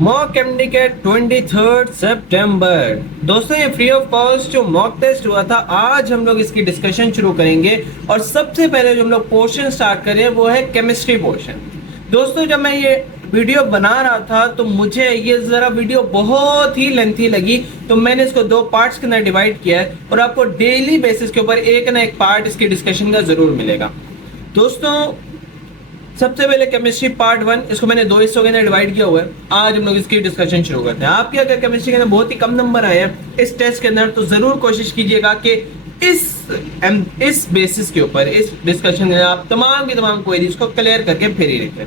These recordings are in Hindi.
मॉक एमडी के 23 सितंबर। दोस्तों ये फ्री ऑफ कॉस्ट जो मॉक टेस्ट हुआ था, आज हम लोग इसकी डिस्कशन शुरू करेंगे। और सबसे पहले जो हम लोग पोर्शन स्टार्ट करें वो है केमिस्ट्री पोर्शन। दोस्तों जब मैं ये वीडियो बना रहा था तो मुझे ये जरा वीडियो बहुत ही लेंथी लगी, तो मैंने इसको दो पार्ट्स के अंदर डिवाइड किया है और आपको डेली बेसिस के ऊपर एक ना एक पार्ट इसकी डिस्कशन का जरूर मिलेगा। दोस्तों सबसे पहले केमिस्ट्री पार्ट 1, इसको मैंने दो हिस्सों के अंदर डिवाइड किया हुआ है। आज हम लोग इसकी डिस्कशन शुरू करते हैं। आपके अगर केमिस्ट्री के अंदर बहुत ही कम नंबर आए हैं इस टेस्ट के अंदर, तो जरूर कोशिश कीजिएगा कि इस बेसिस के ऊपर इस डिस्कशन में आप तमाम की तमाम क्वेरीज को क्लियर करके फिर ही लिखें।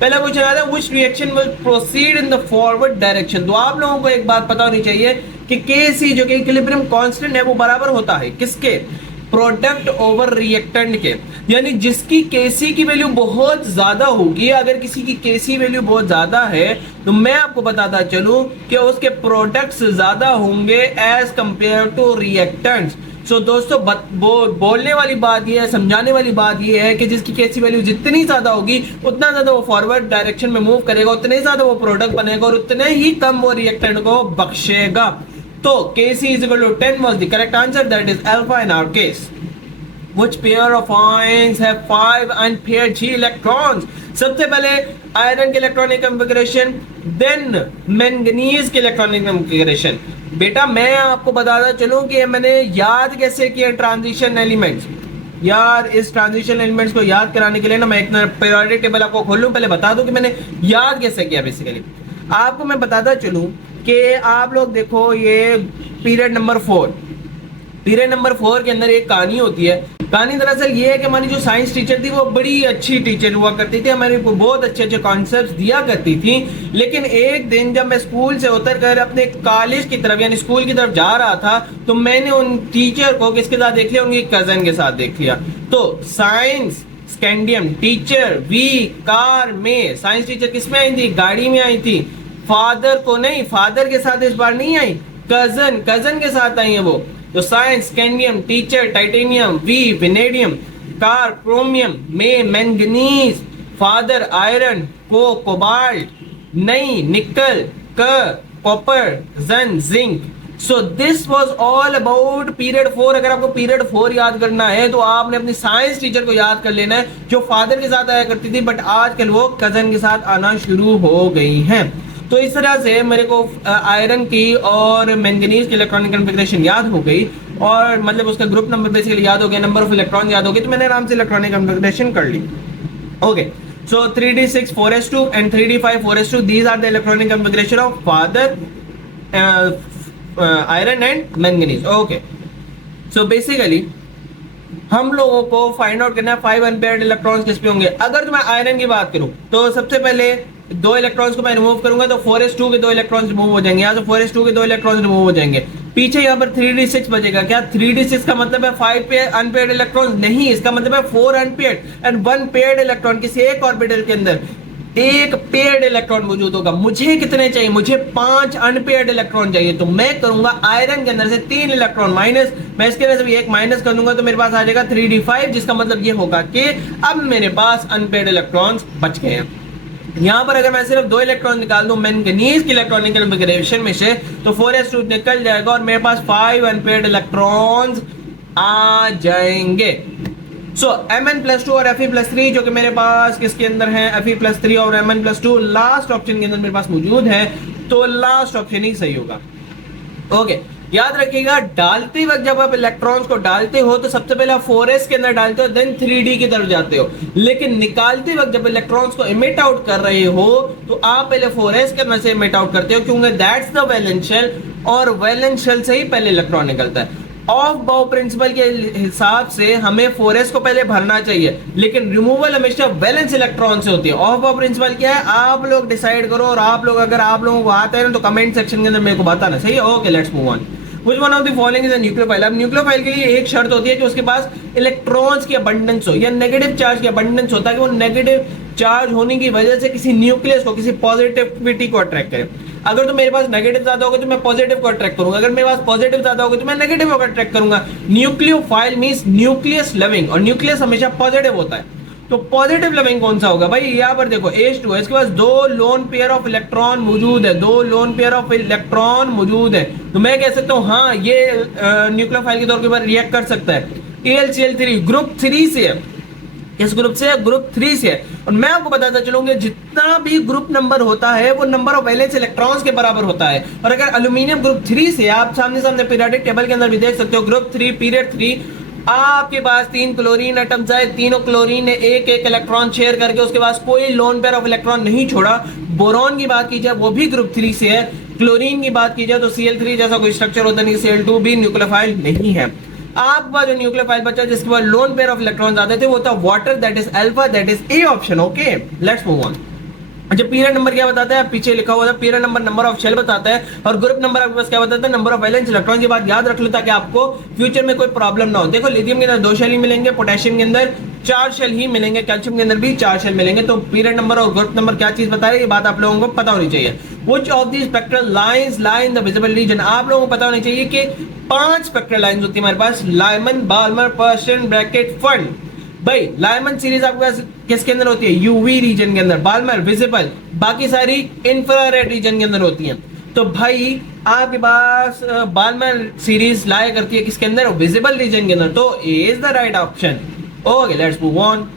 पहला क्वेश्चन आता है which reaction will proceed in the forward direction. तो आप लोगों को एक बात पता होनी चाहिए कि Kc जो कि इक्विलिब्रियम कांस्टेंट है वो बराबर होता है किसके, प्रोडक्ट ओवर रिएक्टेंट के। यानी जिसकी Kc की वैल्यू बहुत ज्यादा होगी, अगर किसी की Kc वैल्यू बहुत ज्यादा है तो मैं आपको बताता चलूं कि उसके प्रोडक्ट्स ज्यादा होंगे एज कंपेयर टू रिएक्टेंट्स। सो दोस्तों बोलने वाली बात यह है, समझाने वाली बात यह है कि जिसकी Kc वैल्यू जितनी ज्यादा होगी उतना ज्यादा वो फॉरवर्ड डायरेक्शन में मूव करेगा, उतने ज्यादा वो प्रोडक्ट बनेगा और उतने ही कम वो रिएक्टेंट को बख्शेगा। तो Kc is equal to 10 was the correct answer, that is alpha in our case. Which pair of ions have 5 unpaired G electrons? सबसे पहले आयरन के इलेक्ट्रॉनिक कॉन्फ़िगरेशन, देन मैंगनीज के इलेक्ट्रॉनिक कॉन्फ़िगरेशन। बेटा मैं आपको बताता चलूं कि मैंने याद कैसे किया ट्रांजिशन एलिमेंट्स। यार इस ट्रांजिशन एलिमेंट्स को याद कराने के लिए ना मैं एक पीरियोडिक टेबल आपको खोलूं, पहले बता दूं कि मैंने याद कैसे किया। बेसिकली आपको मैं बताता चलूं कि आप लोग देखो ये पीरियड नंबर 4, पीरियड नंबर 4 के अंदर एक कहानी होती है। कहानी दरअसल ये है कि हमारी जो साइंस टीचर थी वो बड़ी अच्छी टीचर हुआ करती थी, हमारे को बहुत अच्छे अच्छे कॉन्सेप्ट्स दिया करती थी। लेकिन एक दिन जब मैं स्कूल से उतर कर अपने कॉलेज की तरफ यानी स्कूल की तरफ जा रहा था तो मैंने उन टीचर को किसके साथ देख लिया, उनकी कजन के साथ देख लिया। तो साइंस स्कैंडियम टीचर वी कार में, साइंस टीचर किस में आई थी, गाड़ी में आई थी। फादर को नहीं, फादर के साथ इस बार नहीं आई, कजन के साथ आई है वो। तो science scandium teacher titanium V vanadium car chromium में मैंगनीज फादर आयरन को कोबाल्ट नहीं निकल क कॉपर जन zinc. So this was all about period 4। अगर आपको पीरियड 4 याद करना है तो आपने अपनी साइंस टीचर को याद कर लेना है जो फादर के साथ आया करती थी बट आजकल वो कजन के साथ आना शुरू हो गई हैं। तो इस तरह से मेरे को आयरन की और मैंगनीज की इलेक्ट्रॉनिक कॉन्फ़िगरेशन याद हो गई और मतलब उसका ग्रुप नंबर बेसिकली याद हो गया, नंबर ऑफ इलेक्ट्रॉन याद हो गए, तो मैंने आराम से इलेक्ट्रॉनिक कॉन्फ़िगरेशन कर ली। Okay, so 3d6 4s2 and 3d5 4s2, these are the electronic configuration of father, iron and manganese. Okay, so basically हम लोगों को फाइंड आउट करना है 5 अनपेयर्ड इलेक्ट्रॉन्स किस पे होंगे। अगर तो मैं आयरन की बात करूं तो सबसे पहले दो इलेक्ट्रॉन्स को मैं रिमूव करूंगा तो 4s2 के दो इलेक्ट्रॉन्स रिमूव हो जाएंगे, यहाँ से 4s2 के दो इलेक्ट्रॉन्स रिमूव हो जाएंगे। पीछे यहाँ पर 3d6 बचेगा। क्या 3d6 का मतलब है 5 पेयर अनपेयर्ड इलेक्ट्रॉन्स? नहीं, इसका मतलब है 4 अनपेयर्ड एंड 1 पेयर्ड इलेक्ट्रॉन। किसी एक ऑर्बिटल के अंदर एक पेयर्ड इलेक्ट्रॉन मौजूद होगा। मुझे कितने चाहिए? मुझे 5 अनपेयर्ड इलेक्ट्रॉन चाहिए। तो मैं करूंगा आयरन के अंदर से 3 इलेक्ट्रॉन माइनस, मैं इसके अंदर से भी एक माइनस कर दूंगा तो मेरे पास आ जाएगा 3d5, जिसका मतलब ये होगा कि अब मेरे पास अनपेयर्ड इलेक्ट्रॉन्स बच गए हैं। यहां पर अगर मैं सिर्फ 2 इलेक्ट्रॉन निकाल दूं मैंगनीज की इलेक्ट्रॉनिक कॉन्फ़िगरेशन में से तो 4s2 निकल जाएगा और मेरे पास 5 अनपेयर्ड इलेक्ट्रॉन्स आ जाएंगे। सो Mn+2 और Fe+3 जो कि मेरे पास किसके अंदर है, Fe+3 और Mn+2 लास्ट ऑप्शन के अंदर मेरे पास मौजूद है, तो लास्ट ऑप्शन ही सही होगा। ओके, याद रखिएगा डालते वक्त जब आप इलेक्ट्रॉन्स को डालते हो तो सबसे पहले आप 4s के अंदर डालते हो, देन 3d की तरफ जाते हो। लेकिन निकालते वक्त जब इलेक्ट्रॉन्स को इमिट आउट कर रहे हो तो आप पहले 4s के अंदर से इमिट आउट करते हो, क्योंकि दैट्स द वैलेंस शेल और वैलेंस शेल से ही पहले इलेक्ट्रॉन निकलता है। ऑफ बाउ प्रिंसिपल के हिसाब से हमें 4s को पहले भरना चाहिए, लेकिन रिमूवल हमेशा वैलेंस इलेक्ट्रॉन से होती है। ऑफ बाउ प्रिंसिपल क्या है आप लोग डिसाइड करो, और आप लोग अगर आप लोगों को आता है ना तो कमेंट सेक्शन के अंदर मेरे को बताना, सही है। Okay, let's move on. Which one of the following is a nucleophile? अब न्यूक्लियोफाइल के लिए एक शर्त होती है कि उसके पास इलेक्ट्रॉन्स की अबंडेंस हो या नेगेटिव चार्ज की अबंडेंस होता है कि वो नेगेटिव चार्ज होने की वजह से किसी न्यूक्लियस को, किसी पॉजिटिविटी को अट्रैक्ट करे। अगर तो मेरे पास नेगेटिव ज्यादा होगा तो मैं पॉजिटिव को अट्रैक्ट करूंगा, अगर मेरे पास पॉजिटिव ज्यादा होगा तो मैं नेगेटिव को अट्रैक्ट करूंगा। न्यूक्लियोफाइल मींस न्यूक्लियस लविंग, और न्यूक्लियस हमेशा पॉजिटिव होता है। तो पॉजिटिव लविंग कौन सा होगा भाई? यहाँ पर देखो H2 है, इसके पास दो लोन पेयर ऑफ इलेक्ट्रॉन मौजूद है, दो लोन पेयर ऑफ इलेक्ट्रॉन मौजूद है, तो मैं कह सकता हूँ हाँ ये न्यूक्लियोफाइल के तौर पर रिएक्ट कर सकता है। AlCl3 ग्रुप 3 से है, किस ग्रुप से है? ग्रुप 3 से है। और मैं आपको बताता चलूंगा जितना भी ग्रुप नंबर होता है वो नंबर ऑफ वैलेंस इलेक्ट्रॉन्स के बराबर होता है। और अगर एल्यूमिनियम ग्रुप 3 से, आप सामने सामने पीरियोडिक टेबल के अंदर भी देख सकते हो, ग्रुप 3 पीरियड 3, आपके पास 3 क्लोरीन एटम्स है, तीनों क्लोरीन ने एक एक इलेक्ट्रॉन शेयर करके उसके पास कोई लोन पेयर ऑफ इलेक्ट्रॉन नहीं छोड़ा। बोरॉन की बात की जाए वो भी ग्रुप 3 से है। क्लोरीन की बात की जाए तो Cl3 जैसा कोई स्ट्रक्चर होता नहीं, Cl2 भी न्यूक्लियोफाइल नहीं है। आपके पास जो न्यूक्लियोफाइल बचा जिसके बाद लोन पेयर ऑफ इलेक्ट्रॉन्स आते थे वो था water, that is alpha, that is a option. Okay, let's move on. अच्छा, पीरियड नंबर क्या बताता है? पीछे लिखा हुआ था period number number of shell बताता है, और ग्रुप नंबर आपके पास क्या बताता है? Number of valence electron. की बात याद रख लो ताकि आपको फ्यूचर में कोई प्रॉब्लम ना हो। देखो लिथियम के अंदर 2 शेल ही मिलेंगे, पोटेशियम के अंदर 4 शेल ही मिलेंगे, कैल्शियम के अंदर भी 4 शेल मिलेंगे। तो पीरियड नंबर और ग्रुप नंबर क्या चीज बता रहे हैं, ये बात आप लोगों को पता होनी चाहिए। Which of these spectral lines lie in the visible region? आप लोगों को पता होना चाहिए कि 5 स्पेक्ट्रल लाइंस होती है हमारे पास, Lyman, Balmer, Paschen, Brackett, Pfund. भाई लाइमन सीरीज आपके पास किसके अंदर होती है? यूवी रीजन के अंदर, बाल्मर विजिबल, बाकी सारी इंफ्रारेड रीजन के अंदर होती हैं। तो भाई आपके पास बाल्मर सीरीज लाया करती है किसके अंदर? विजिबल रीजन के अंदर। तो A is the right option. Okay, let's move on.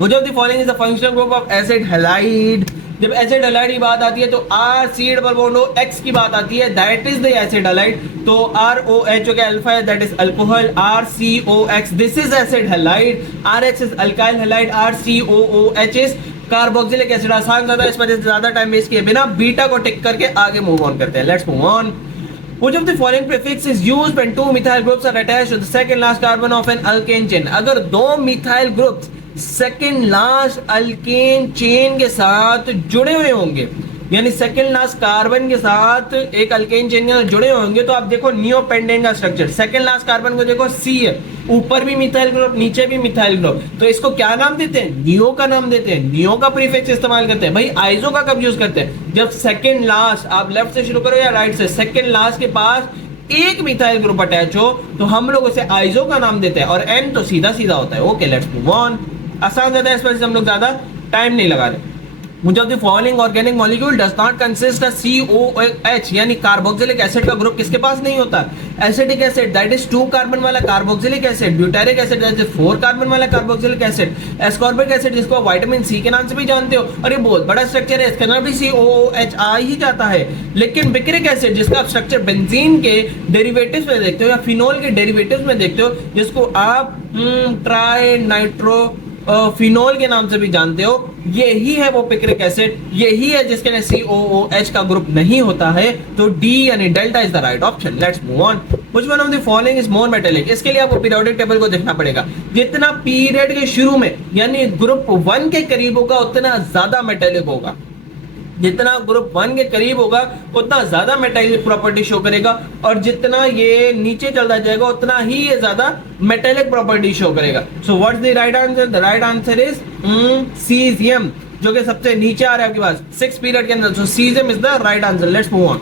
Which of the following is the functional group of acid halide? जब एसिड हैलाइड की बात आती है तो R C double bond O X की बात आती है, that is the acid halide. तो आर ओ एच जो कि अल्फा है, that is alcohol, R C O X this is acid halide, R X is alkyl halide, R C O O H is carboxylic acid. आसान ज्यादा, इस वजह से ज्यादा टाइम वेस्ट किए बिना बीटा को टिक करके आगे मूव ऑन करते हैं। Let's move on. Which of the following prefix is used when 2 methyl groups are attached to the second last carbon of an alkane chain? अगर 2 methyl groups second last alkane chain के साथ जुड़े हुए होंगे, यानी सेकेंड लास्ट कार्बन के साथ एक अल्केन चेन के जुड़े होंगे, तो आप देखो नियोपेंडेंट का स्ट्रक्चर, सेकेंड लास्ट कार्बन को देखो सी है, ऊपर भी मिथाइल ग्रुप नीचे भी मिथाइल ग्रुप, तो इसको क्या नाम देते हैं? नियो का नाम देते हैं, नियो का प्रीफिक्स इस्तेमाल करते हैं। भाई आइसो का कब यूज करते हैं? जब सेकेंड लास्ट, आप लेफ्ट से शुरू करो या राइट से, सेकेंड लास्ट के पास एक मिथाइल ग्रुप अटैच हो तो हम लोग उसे आइसो का नाम देते हैं, और एन तो सीधा सीधा होता है। Okay, let's move on. आसान ज्यादा है, इस वजह से हम लोग ज्यादा टाइम नहीं लगा रहे। Which of the following organic molecule does not consist of COH, यानी कार्बोक्सिलिक एसिड का ग्रुप किसके पास नहीं होता? Acetic acid, that is 2 carbon वाला carboxylic acid, butyric acid, that is 4 carbon वाला कार्बोक्सिलिक एसिड, एस्कॉर्बिक एसिड जिसको विटामिन सी के नाम से भी जानते हो, और ये बहुत बड़ा स्ट्रक्चर है, इसके अंदर भी COOH आ ही जाता है। लेकिन बिक्रिक एसिड जिसका आप स्ट्रक्चर बेंजीन के डेरिवेटिव्स में देखते हो या फिनोल के डेरिवेटिव्स में देखते हो, जिसको आप ट्राई नाइट्रो फिनोल के नाम से भी जानते हो, यही है वो पिक्रिक एसिड, यही है जिसके लिए COOH का ग्रुप नहीं होता है। तो डी यानी delta is the right option. Let's move on. Which one of the following is more metallic? इसके लिए आपको पीरियोडिक टेबल को देखना पड़ेगा। जितना पीरियड के शुरू में यानी ग्रुप 1 के करीब होगा उतना ज्यादा मेटालिक होगा, जितना ग्रुप 1 के करीब होगा उतना ज्यादा मेटालिक प्रॉपर्टी शो करेगा, और जितना ये नीचे चलता जाएगा उतना ही ये ज्यादा मेटालिक प्रॉपर्टी शो करेगा। So what's the right answer? The right answer is caesium, जो कि सबसे नीचे आ रहा है आपके पास 6 पीरियड के अंदर। So caesium is the right answer. Let's move on.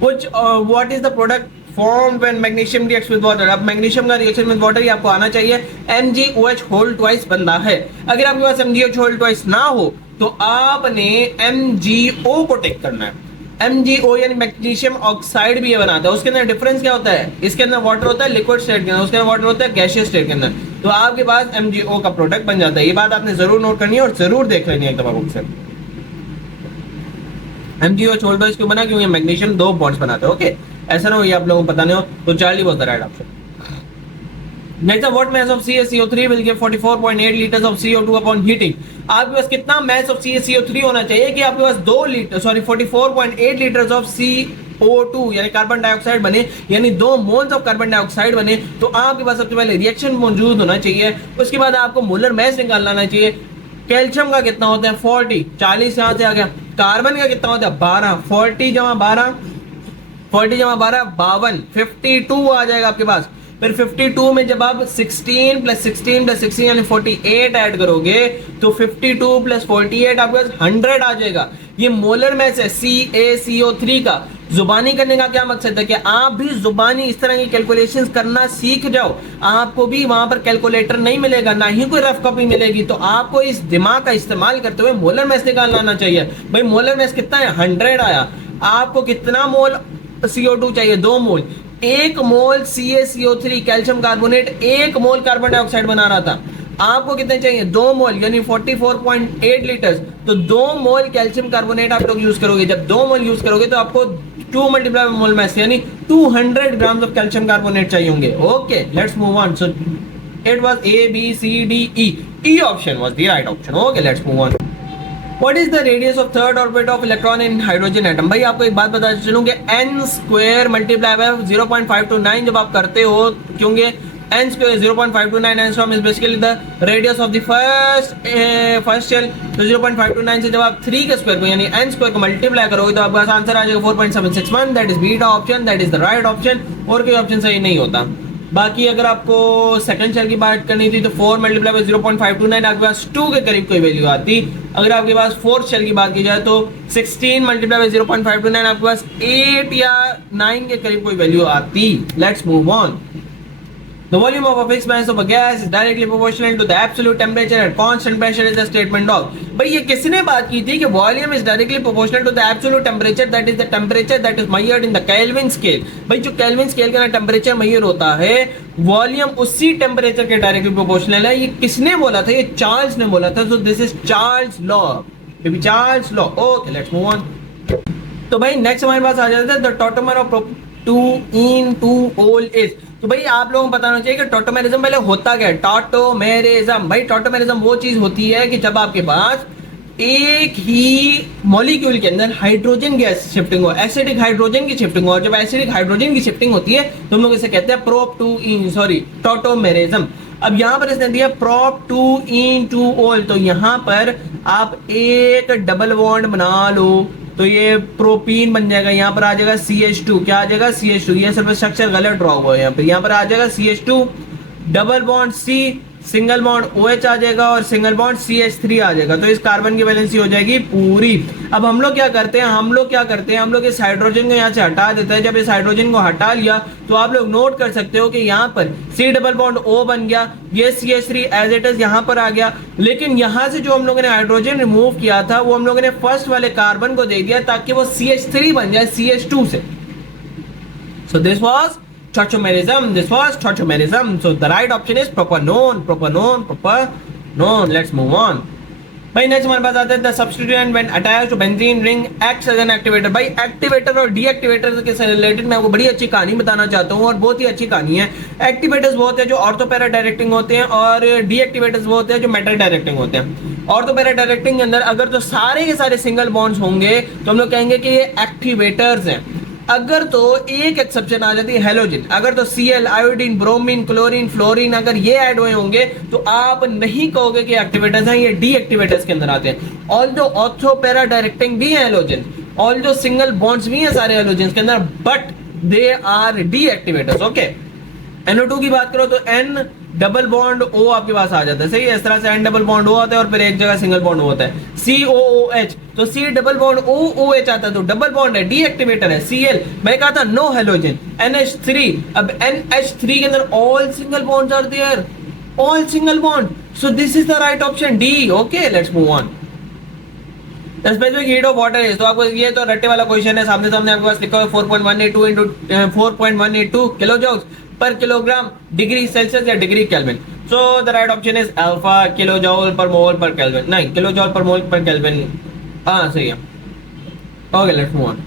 What is the product formed when magnesium reacts with water? अब मैग्नीशियम का रिएक्शन विद वाटर ही आपको आना चाहिए। MgOH होल ट्वाइस बनता है। अगर आपके पास MgOH होल ट्वाइस ना हो तो आपने MgO को टेक करना है। MgO यानी मैग्नीशियम ऑक्साइड भी ये बनाता है। उसके अंदर डिफरेंस क्या होता है? इसके अंदर वाटर होता है लिक्विड स्टेट के अंदर, उसके अंदर वाटर होता है गैसियस स्टेट के अंदर। तो आपके पास MgO का प्रोडक्ट बन जाता है। ये बात आपने जरूर नोट करनी है और जरूर देख लेनी है एक दफा बुक से। MgOH होल ट्वाइस क्यों बना? क्योंकि मैग्नीशियम 2 बॉन्ड्स बनाता है। ओके, ऐसा ना हो ये आप लोगों को पता नहीं हो, तो Charlie was the right option. Next, what mass of CaCO3 will give 44.8 litres of CO2 upon heating? आपके पास कितना मास ऑफ CaCO3 होना चाहिए कि आपके पास 44.8 लीटर्स ऑफ CO2 यानी कार्बन डाइऑक्साइड बने, यानी 2 मोल्स ऑफ कार्बन डाइऑक्साइड बने। तो आपके पास सबसे पहले रिएक्शन मौजूद होना चाहिए, उसके बाद आपको मोलर मास निकालना आना चाहिए। कैल्शियम का कितना होता है? 40, 40 यहां से आ गया। कार्बन का कितना होता है? 12, 40 जमा 12, 52, 52 आ जाएगा आपके पास। फिर 52 में जब आप 16 प्लस 16 प्लस 16 यानी 48 ऐड करोगे तो 52 प्लस 48 आपके पास 100 आ जाएगा। ये मोलर मैथ्स है CaCO3 का। जुबानी करने का क्या मकसद है कि आप भी जुबानी इस तरह की कैलकुलेशंस करना सीख जाओ। आपको भी वहां पर कैलकुलेटर नहीं मिलेगा, ना ही कोई रफ कॉपी मिलेगी, तो आपको इस दिमाग का इस्तेमाल करते हुए मोलर मैथ्स निकालना आना चाहिए। भाई मोलर मैथ्स कितना है, 100 आया। आपको कितना मोल CO2 चाहिए, 2 मोल। 1 मोल CaCO3 calcium carbonate 1 mole carbon dioxide बना रहा था। आपको कितने चाहिए, 2 मोल यानी 44.8 लीटर। तो 2 मोल कैल्शियम कार्बोनेट आप लोग यूज करोगे। जब 2 मोल यूज करोगे तो आपको 2 मल्टीप्लाई मोल मैस यानी 200 ग्राम्स ऑफ कैल्शियम कार्बोनेट चाहिए होंगे। Okay, let's move on. So it was A B C D E। E option was the right option. Okay, let's move on. What is the radius of third orbit of electron in hydrogen atom? भाई आपको एक बात बता चलूं कि n स्क्वायर मल्टीप्लाई बाय 0.529 जब आप करते हो, क्योंकि n square 0.529 angstrom is basically the radius of the first shell। तो 0.529 से जब आप 3 के स्क्वायर को यानी n स्क्वायर को मल्टीप्लाई करोगे तो आपके पास आंसर आ जाएगा 4.761। That is beta option, that is the right option. और कोई ऑप्शन सही नहीं होता। बाकी अगर आपको सेकंड शेल की बात करनी थी तो 4 मल्टीप्लाई बाय 0.529 आपके पास 2 के करीब कोई वैल्यू आती। अगर आपके पास फोर्थ शेल की बात की जाए तो 16 मल्टीप्लाई बाय 0.529 आपके पास 8 या 9 के करीब कोई वैल्यू आती। Let's move on. The volume of a fixed mass of a gas is directly proportional to the absolute temperature at constant pressure is the statement of। भाई ये किसने बात की थी कि volume is directly proportional to the absolute temperature, that is the temperature that is measured in the Kelvin scale। भाई जो Kelvin scale का ना टेम्परेचर मेजर होता है, वॉल्यूम उसी टेम्परेचर के डायरेक्टली प्रोपोर्शनल है। ये किसने बोला था, ये चार्ल्स ने बोला था। सो this is Charles law, baby Charles law. Okay, let's move on. तो भाई नेक्स्ट हमारे पास आ जाता है the tautomer of 2 in 2 all is। तो भाई आप लोगों को बताना चाहिए कि टॉटोमेरिज्म पहले होता क्या है। टॉटोमेरिज्म, भाई टॉटोमेरिज्म वो चीज होती है कि जब आपके पास एक ही मॉलिक्यूल के अंदर हाइड्रोजन गैस शिफ्टिंग हो, एसिडिक हाइड्रोजन की शिफ्टिंग हो। और जब एसिडिक हाइड्रोजन की शिफ्टिंग होती है तो हम लोग इसे कहते हैं टॉटोमेरिज्म। अब यहाँ पर इसने दिया prop 2 in 2 all। तो यहाँ पर आप एक डबल बॉन्ड बना लो तो ये प्रोपीन बन जाएगा। यहाँ पर आ जाएगा CH2। क्या आ जाएगा, CH2। ये सिर्फ स्ट्रक्चर गलत ड्रॉ हुआ है यहाँ पर आ जाएगा CH2 double bond C, single bond OH आ जाएगा और सिंगल बॉन्ड CH3 आ जाएगा। तो इस कार्बन की वैलेंसी हो जाएगी पूरी। अब हम लोग क्या करते हैं, हम लोग इस हाइड्रोजन को यहाँ से हटा देते हैं। जब इस हाइड्रोजन को हटा लिया तो आप लोग नोट कर सकते हो कि यहाँ पर C डबल बॉन्ड O बन गया, ये CH3 एज इट इज यहाँ पर आ गया। लेकिन यहाँ से जो हम लोगों ने हाइड्रोजन रिमूव किया था वो हम लोगों ने फर्स्ट वाले कार्बन को दे दिया ताकि वो CH3 बन जाए CH2 से। So this was tautomerism. This was tautomerism. So the right option is proper noun. Let's move on. भाई नेक्स्ट हमारे पास आता है the substituent when attached to benzene ring acts as an activator. भाई एक्टिवेटर और डीएक्टिवेटर के रिलेटेड मैं आपको बड़ी अच्छी कहानी बताना चाहता हूँ और बहुत ही अच्छी कहानी है। एक्टिवेटर्स वो होते हैं जो ऑर्थो पैरा डायरेक्टिंग होते हैं और डीएक्टिवेटर्स वो होते हैं जो मेटल डायरेक्टिंग होते हैं। ऑर्थो पैरा डायरेक्टिंग के अंदर अगर तो सारे के सारे सिंगल बॉन्ड्स होंगे तो हम लोग कहेंगे कि ये एक्टिवेटर्स हैं। अगर तो एक एक्सेप्शन आ जाती है हेलोजन, अगर तो Cl, iodine, bromine, chlorine, fluorine अगर ये ऐड हुए होंगे तो आप नहीं कहोगे कि एक्टिवेटर्स हैं, ये डीएक्टिवेटर्स के अंदर आते हैं। ऑल जो ऑर्थो पैरा डायरेक्टिंग भी है हेलोजन, ऑल जो सिंगल बॉन्ड्स भी हैं सारे हेलोजन के अंदर, but they are deactivators. Okay, NO2 की बात करो तो N डबल बॉन्ड O आपके पास आ जाता है। सही है, इस तरह से N डबल बॉन्ड O आता है और फिर एक जगह सिंगल बॉन्ड O होता है। COOH, तो C डबल बॉन्ड OOH आता है तो डबल बॉन्ड है, डीएक्टिवेटर है। Cl, मैं कहा था नो हेलोजन। NH3, अब NH3 के अंदर all single bonds are there, all single bond. So this is the right option D। Okay, let's move on. The specific heat of water is, तो आपको ये तो रट्टे वाला क्वेश्चन है, सामने सामने आपके पास लिखा हुआ 4.182 into 4.182 किलोजूल्स पर किलोग्राम डिग्री सेल्सियस या degree kelvin. So the right option is alpha, kilojoule पर मोल पर केल्विन, नहीं किलोजूल पर मोल पर केल्विन। हाँ सही है। Okay, let's move on.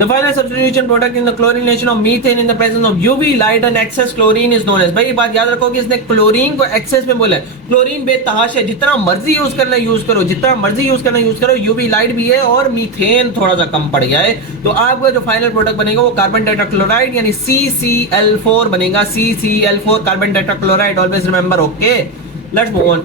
The final substitution product in the chlorination of methane in the presence of UV light and excess chlorine is known as। भाई बात याद रखो कि इसने क्लोरीन को एक्सेस में बोला है। क्लोरीन बेतहाश है, जितना मर्जी यूज करना यूज करो, जितना मर्जी यूज करना यूज करो। यूवी लाइट भी है और मीथेन थोड़ा सा कम पड़ गया है। तो आपका जो फाइनल प्रोडक्ट बनेगा वो कार्बन टेट्राक्लोराइड यानी CCl4 बनेगा। CCl4 carbon tetrachloride, always remember. Okay, let's move on.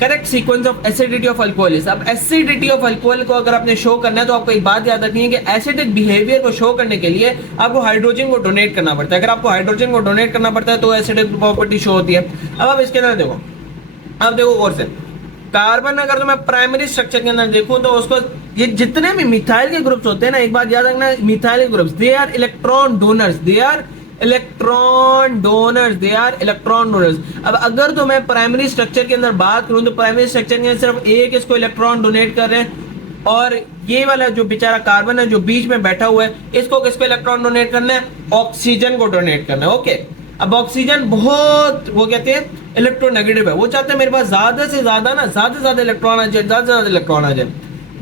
Correct sequence of acidity of alcohol is. अब एसिडिटी ऑफ अल्कोहल को अगर आपने शो करना है तो आपको एक बात याद रखनी है कि एसिडिक बिहेवियर को शो करने के लिए आपको हाइड्रोजन को डोनेट करना पड़ता है। अगर आपको हाइड्रोजन को डोनेट करना पड़ता है तो एसिडिक प्रॉपर्टी शो होती है। अब आप इसके अंदर देखो, अब देखो और से कार्बन अगर तो मैं प्राइमरी स्ट्रक्चर के अंदर देखूं तो उसको ये जितने भी मिथाइल के ग्रुप्स होते हैं ना, एक बात याद रखना, मिथाइल के groups they are electron donors, they are electron donors, they are electron donors. अब अगर तो मैं प्राइमरी स्ट्रक्चर के अंदर बात करूं तो प्राइमरी स्ट्रक्चर के अंदर सिर्फ एक इसको इलेक्ट्रॉन डोनेट कर रहे हैं और ये वाला जो बेचारा कार्बन है जो बीच में बैठा हुआ है इसको किसको इलेक्ट्रॉन डोनेट करना है? ऑक्सीजन को डोनेट करना है। ओके, अब ऑक्सीजन बहुत वो कहते हैं इलेक्ट्रोनेगेटिव है, वो चाहते हैं मेरे पास ज्यादा से ज्यादा इलेक्ट्रॉन आ जाए, ज्यादा से ज्यादा इलेक्ट्रॉन आ जाए।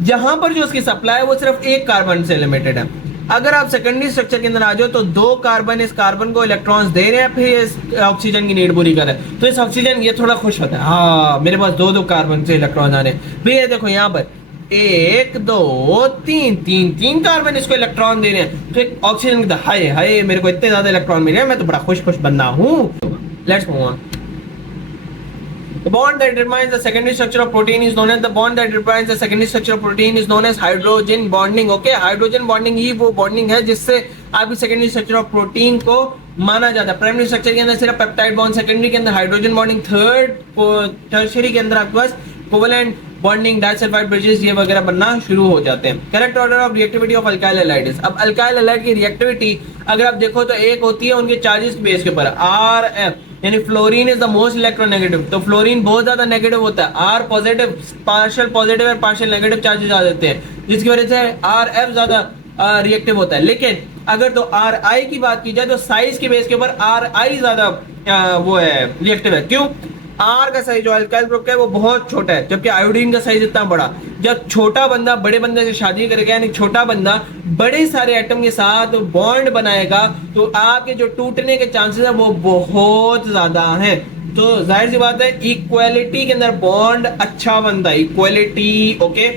जहां पर जो उसकी सप्लाई है वो सिर्फ एक कार्बन से लिमिटेड है। अगर आप सेकेंडरी स्ट्रक्चर के अंदर आ जाओ तो दो कार्बन इस कार्बन को इलेक्ट्रॉन्स दे रहे हैं, फिर इस ऑक्सीजन की नीड पूरी कर रहे हैं, तो इस ऑक्सीजन ये थोड़ा खुश होता है, हाँ मेरे पास दो कार्बन से इलेक्ट्रॉन आ रहे हैं। भैया देखो यहाँ पर 1 2 3 कार्बन इसको इलेक्ट्रॉन दे रहे हैं, तो एक ऑक्सीजन की हाय हाय मेरे को इतने ज्यादा इलेक्ट्रॉन मिल रहे हैं, मैं तो बड़ा खुश बंदा हूँ। Let's move on. The bond that defines the secondary structure of protein is known as the bond that defines the secondary structure of protein is known as hydrogen bonding. Okay, hydrogen bonding ही वो bonding है जिससे आपकी secondary structure of protein को माना जाता है। प्राइमरी स्ट्रक्चर के अंदर सिर्फ पेप्टाइड बॉन्ड, सेकेंडरी के अंदर हाइड्रोजन बॉन्डिंग, टर्शियरी के अंदर आपके पास कोवेलेंट बॉन्डिंग, डाइसल्फाइड ब्रिजेस ये वगैरह बनना शुरू हो जाते हैं। Correct order of reactivity of alkyl halides. अब अल्काइल हैलाइड की रिएक्टिविटी अगर आप देखो तो एक होती है उनके चार्जेस के बेस के ऊपर, Rf, यानी fluorine is the most electronegative, तो फ्लोरीन बहुत ज्यादा नेगेटिव होता है, आर पॉजिटिव, पार्शियल पॉजिटिव और पार्शियल नेगेटिव चार्जेस आ जाते हैं, जिसकी वजह से Rf ज्यादा रिएक्टिव होता है। लेकिन अगर तो Ri की बात की जाए तो साइज के बेस के ऊपर Ri ज्यादा वो है रिएक्टिव है। क्यों? आर का साइज जो अल्काइल ग्रुप का है वो बहुत छोटा है, जबकि आयोडीन का साइज इतना बड़ा। जब छोटा बंदा बड़े बंदे से शादी करेगा, यानी छोटा बंदा बड़े सारे एटम के साथ बॉन्ड बनाएगा, तो आपके जो टूटने के चांसेस है वो बहुत ज्यादा हैं। तो जाहिर सी बात है इक्वालिटी के अंदर बॉन्ड अच्छा बनता है, इक्वालिटी। ओके,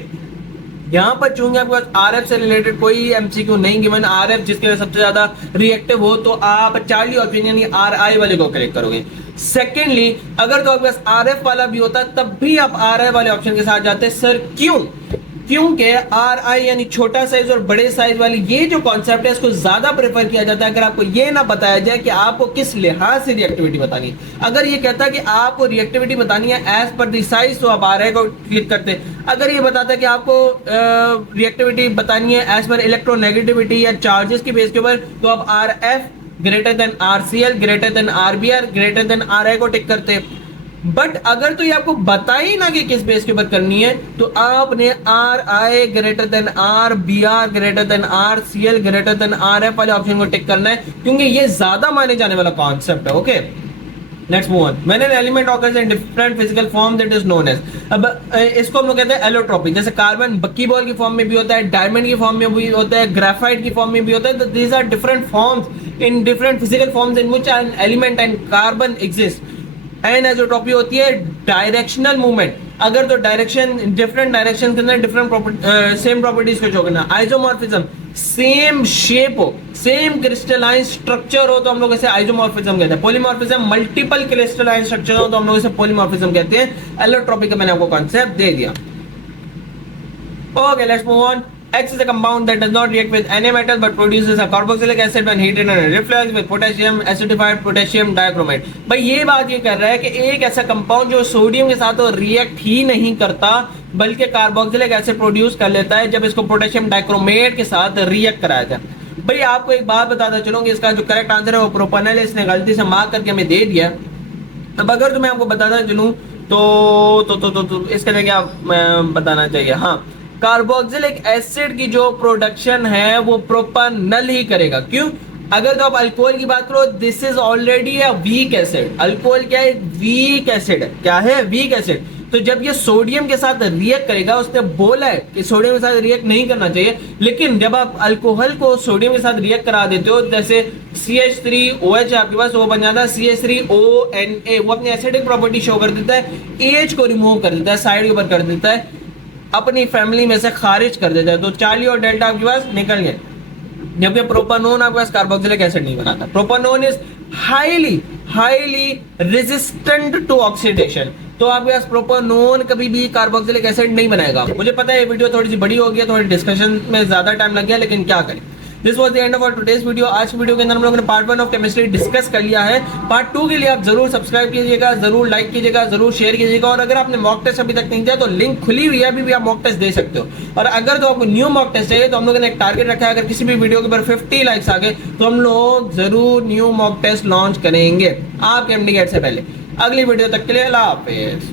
यहाँ पर चूंकि आपके पास आरएफ से रिलेटेड कोई एमसीक्यू नहीं गिवन, आरएफ जिसके सबसे ज्यादा रिएक्टिव हो तो आप चार्ली ऑप्शन यानी आर आई वाले को करेक्ट करोगे। सेकेंडली अगर तो आपके पास आरएफ वाला भी होता तब भी आप आर आई वाले ऑप्शन के साथ जाते। सर क्यों? क्योंकि आर आई यानी छोटा साइज और बड़े साइज वाली ये जो कॉन्सेप्ट है इसको ज्यादा प्रेफर किया जाता है अगर आपको ये ना बताया जाए कि आपको किस लिहाज से रिएक्टिविटी बतानी है। अगर ये कहता है कि आपको रिएक्टिविटी बतानी है एज पर द साइज तो आप आर आई को क्लिक करते। अगर ये बताता है कि आपको रिएक्टिविटी बतानी है एज पर इलेक्ट्रोनेगेटिविटी या चार्जेस के बेस के ऊपर तो आप R F greater than RCL greater than RBR greater than are आई को टिक करते। बट अगर तो ये आपको बता ही ना कि किस बेस के ऊपर करनी है तो आपने R I greater than R B R greater than R C L greater than R F वाले ऑप्शन को टिक करना है, क्योंकि ये ज्यादा माने जाने वाला कॉन्सेप्ट है। Okay, let's move on. When an element occurs in different physical form that is known as, अब इसको हम लोग कहते हैं एलोट्रोपिक। जैसे कार्बन बक्की बॉल की फॉर्म में भी होता है, डायमंड की फॉर्म में भी होता है, ग्रेफाइट की फॉर्म में भी होता है। तो these are different forms in different physical forms in which an element and carbon exist. Anisotropy होती है डायरेक्शनल मूवमेंट, अगर तो डायरेक्शन डिफरेंट डायरेक्शन के अंदर डिफरेंट सेम प्रॉपर्टीज को शो करना। आइसोमॉर्फिज्म, सेम शेप हो, सेम क्रिस्टलाइन स्ट्रक्चर हो तो हम लोग इसे आइसोमॉर्फिज्म कहते हैं। पॉलीमॉर्फिज्म, मल्टीपल क्रिस्टलाइन स्ट्रक्चर हो तो हम लोग इसे पॉलीमॉर्फिज्म कहते हैं। एलोट्रॉपी का मैंने आपको कॉन्सेप्ट दे दिया। Okay, let's move on. X is a compound that does not react with any metal but produces a carboxylic acid when heated and reflux with potassium acidified potassium dichromate। भाई ये बात ये कर रहा है कि एक ऐसा कंपाउंड जो सोडियम के साथ रिएक्ट ही नहीं करता बल्कि कार्बोक्सिलिक एसिड प्रोड्यूस कर लेता है जब इसको पोटेशियम डाइक्रोमेट के साथ रिएक्ट कराया जाए। भाई आपको एक बात बताता चलूँ कि इसका जो करेक्ट आंसर है वो प्रोपेनॉल है, इसने गलती से मार्क करके हमें दे दिया। अब अगर मैं आपको बताता चलूँ तो इसके लिए क्या बताना चाहिए? हाँ, कार्बोक्सिलिक एसिड की जो प्रोडक्शन है वो प्रोपेनॉल ही करेगा। क्यों? अगर तो आप अल्कोहल की बात करो, this is already a weak acid. Alcohol क्या है? वीक एसिड है। क्या है? Weak acid. तो जब ये सोडियम के साथ रिएक्ट करेगा, उसने बोला है कि सोडियम के साथ रिएक्ट नहीं करना चाहिए, लेकिन जब आप अल्कोहल को सोडियम के साथ रिएक्ट करा देते हो, जैसे CH3OH आपके पास, वो बन जाता है CH3ONA। वो अपनी एसिडिक प्रॉपर्टी शो कर देता है, एच को रिमूव कर देता है, साइड के ऊपर कर देता है, अपनी फैमिली में से खारिज कर देता है। तो चार्ली और डेल्टा आपके पास निकल गए, जबकि प्रोपेनॉन आपके पास कार्बोक्सिलिक एसिड नहीं बनाता। Propanone is highly resistant to oxidation. तो आपके पास प्रॉपर नॉन कभी भी कार्बोक्सिलिक एसिड नहीं बनाएगा। मुझे पता है ये वीडियो थोड़ी सी बड़ी हो गई है, थोड़ी डिस्कशन में ज्यादा टाइम लग गया, लेकिन क्या करें। This was the end of our today's video. आज की वीडियो के अंदर हम लोगों ने पार्ट 1 ऑफ केमिस्ट्री डिस्कस कर लिया है। पार्ट 2 के लिए आप जरूर सब्सक्राइब कीजिएगा, जरूर लाइक कीजिएगा, जरूर शेयर कीजिएगा। और अगर आपने मॉक टेस्ट अभी तक नहीं दिया तो लिंक खुली हुई है, अभी भी आप मॉक टेस्ट दे सकते हो। और अगर तो आपको न्यू मॉक टेस्ट चाहिए तो हम लोगों ने एक टारगेट रखा है, अगर किसी भी वीडियो के ऊपर 50 लाइक्स आ गए तो हम लोग जरूर न्यू मॉक टेस्ट लॉन्च करेंगे आपके एमडी गेट से पहले। अगली वीडियो तक के लिए अल्लाह हाफिज।